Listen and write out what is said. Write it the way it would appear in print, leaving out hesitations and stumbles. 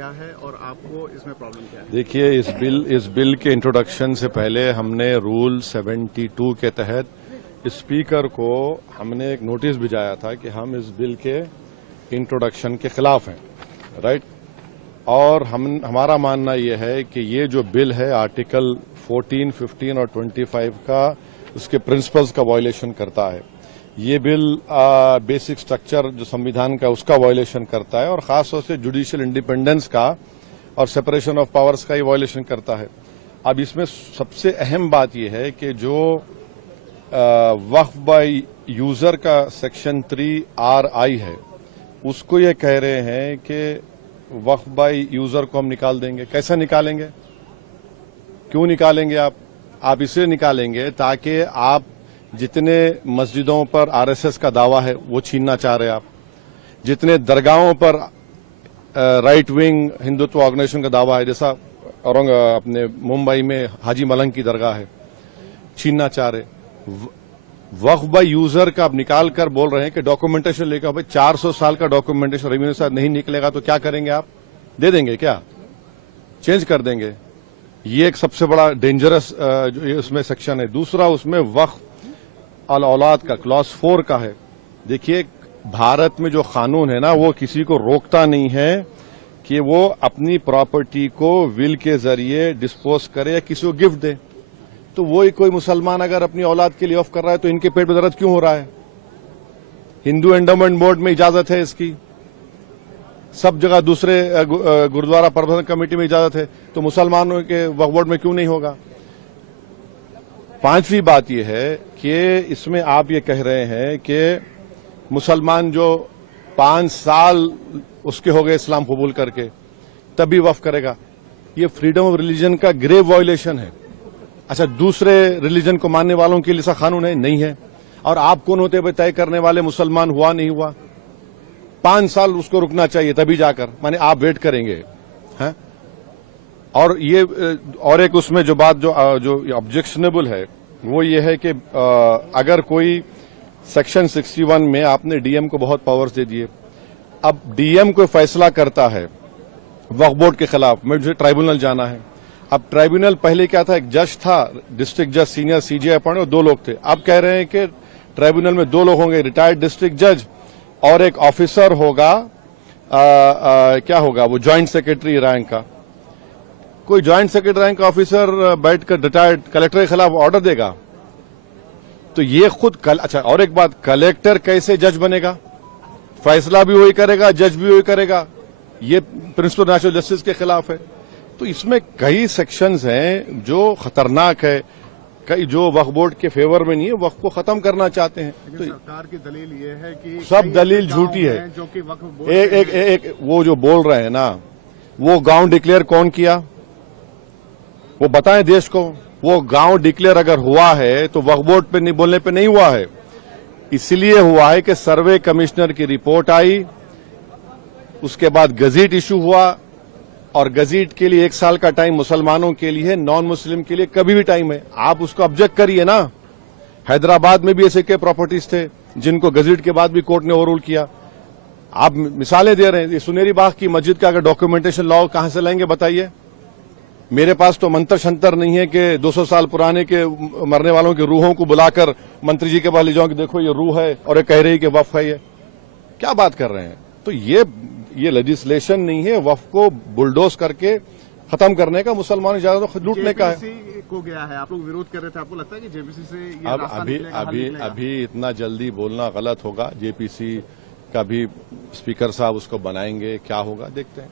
क्या है और आपको इसमें प्रॉब्लम क्या है? देखिए, इस बिल के इंट्रोडक्शन से पहले हमने रूल 72 के तहत स्पीकर को हमने एक नोटिस भिजाया था कि हम इस बिल के इंट्रोडक्शन के खिलाफ हैं, राइट। और हमारा मानना यह है कि ये जो बिल है आर्टिकल 14, 15 और 25 का उसके प्रिंसिपल्स का वायलेशन करता है। ये बिल बेसिक स्ट्रक्चर जो संविधान का उसका वायलेशन करता है और खासतौर से जुडिशियल इंडिपेंडेंस का और सेपरेशन ऑफ पावर्स का ये वायलेशन करता है। अब इसमें सबसे अहम बात यह है कि जो वक्फ बाय यूजर का सेक्शन 3RI है, उसको ये कह रहे हैं कि वक्फ बाय यूजर को हम निकाल देंगे। कैसे निकालेंगे, क्यों निकालेंगे? आप इसलिए निकालेंगे ताकि आप जितने मस्जिदों पर RSS का दावा है वो छीनना चाह रहे हैं आप, जितने दरगाहों पर राइट विंग हिंदुत्व ऑर्गेनाइजेशन का दावा है, जैसा अपने मुंबई में हाजी मलंग की दरगाह है, छीनना चाह रहे। वक्फ बाय यूजर का आप निकाल कर बोल रहे हैं कि डॉक्यूमेंटेशन लेकर, भाई 400 साल का डॉक्यूमेंटेशन रेवेन्यू साथ नहीं निकलेगा तो क्या करेंगे आप? दे देंगे क्या? चेंज कर देंगे? ये एक सबसे बड़ा डेंजरस जो उसमें सेक्शन है। दूसरा, उसमें वक्फ अल औलाद का क्लॉज 4 का है। देखिए, भारत में जो कानून है ना, वो किसी को रोकता नहीं है कि वो अपनी प्रॉपर्टी को विल के जरिए डिस्पोज करे या किसी को गिफ्ट दे। तो वही कोई मुसलमान अगर अपनी औलाद के लिए ऑफ कर रहा है तो इनके पेट में दर्द क्यों हो रहा है? हिंदू एंडोमेंट बोर्ड में इजाजत है इसकी, सब जगह दूसरे गुरुद्वारा प्रबंधन कमेटी में इजाजत है, तो मुसलमानों के वक्फ बोर्ड में क्यों नहीं होगा? पांचवी बात यह है कि इसमें आप ये कह रहे हैं कि मुसलमान जो 5 साल उसके हो गए इस्लाम कबूल करके तभी वक्फ करेगा, ये फ्रीडम ऑफ रिलीजन का ग्रेव वायलेशन है। अच्छा, दूसरे रिलीजन को मानने वालों के लिए ऐसा कानून है? नहीं है। और आप कौन होते हुए तय करने वाले मुसलमान हुआ नहीं हुआ? 5 साल उसको रुकना चाहिए तभी जाकर, माने आप वेट करेंगे हैं? और ये और एक उसमें जो बात जो ऑब्जेक्शनेबल है वो ये है कि अगर कोई सेक्शन 61 में आपने डीएम को बहुत पावर्स दे दिए, अब डीएम कोई फैसला करता है वक्फ बोर्ड के खिलाफ, मुझे ट्राइब्यूनल जाना है। अब ट्राइब्यूनल पहले क्या था, एक जज था, डिस्ट्रिक्ट जज, सीनियर सीजे अपॉइंट, और 2 लोग थे। अब कह रहे हैं कि ट्राइब्यूनल में 2 लोग होंगे, रिटायर्ड डिस्ट्रिक्ट जज और एक ऑफिसर होगा, क्या होगा वो, ज्वाइंट सेक्रेटरी रैंक का। कोई ज्वाइंट सेक्रेटरी रैंक का ऑफिसर बैठकर रिटायर्ड कलेक्टर के खिलाफ ऑर्डर देगा? तो ये खुद अच्छा, और एक बात, कलेक्टर कैसे जज बनेगा? फैसला भी वही करेगा, जज भी वही करेगा, ये प्रिंसिपल नेचुरल जस्टिस के खिलाफ है। तो इसमें कई सेक्शंस हैं जो खतरनाक है, कई जो वक्फ बोर्ड के फेवर में नहीं है, वक्फ को खत्म करना चाहते हैं। तो सरकार की दलील ये है कि सब दलील झूठी है। जो कि वक्फ बोर्ड एक वो जो बोल रहे हैं ना, वो गांव डिक्लेयर कौन किया, वो बताएं देश को। वो गांव डिक्लेयर अगर हुआ है तो वक्फ बोर्ड पे नहीं बोलने पे नहीं हुआ है, इसलिए हुआ है कि सर्वे कमिश्नर की रिपोर्ट आई, उसके बाद गजीट इशू हुआ, और गजीट के लिए 1 साल का टाइम मुसलमानों के लिए है, नॉन मुस्लिम के लिए कभी भी टाइम है। आप उसको ऑब्जेक्ट करिए ना। हैदराबाद में भी ऐसे के प्रॉपर्टीज थे जिनको गजीट के बाद भी कोर्ट ने ओवररूल किया। आप मिसालें दे रहे हैं। ये सुनेरी बाग की मस्जिद का अगर डॉक्यूमेंटेशन लाओ, कहां से लाएंगे बताइए? मेरे पास तो मंत्र शंतर नहीं है कि 200 साल पुराने के मरने वालों की रूहों को बुलाकर मंत्री जी के पास ले जाऊं कि देखो ये रूह है, और ये कह रही है कि वक्फ है। ये क्या बात कर रहे हैं? तो ये लेजिस्लेशन नहीं है वक्फ को बुलडोज करके खत्म करने का, मुसलमान इजाजत लूटने का है। को गया है, आप लोग विरोध कर रहे थे, आपको लगता है कि जेपीसी से ये रास्ता निकलेगा? अभी इतना जल्दी बोलना गलत होगा। जेपीसी का भी स्पीकर साहब उसको बनाएंगे, क्या होगा देखते हैं।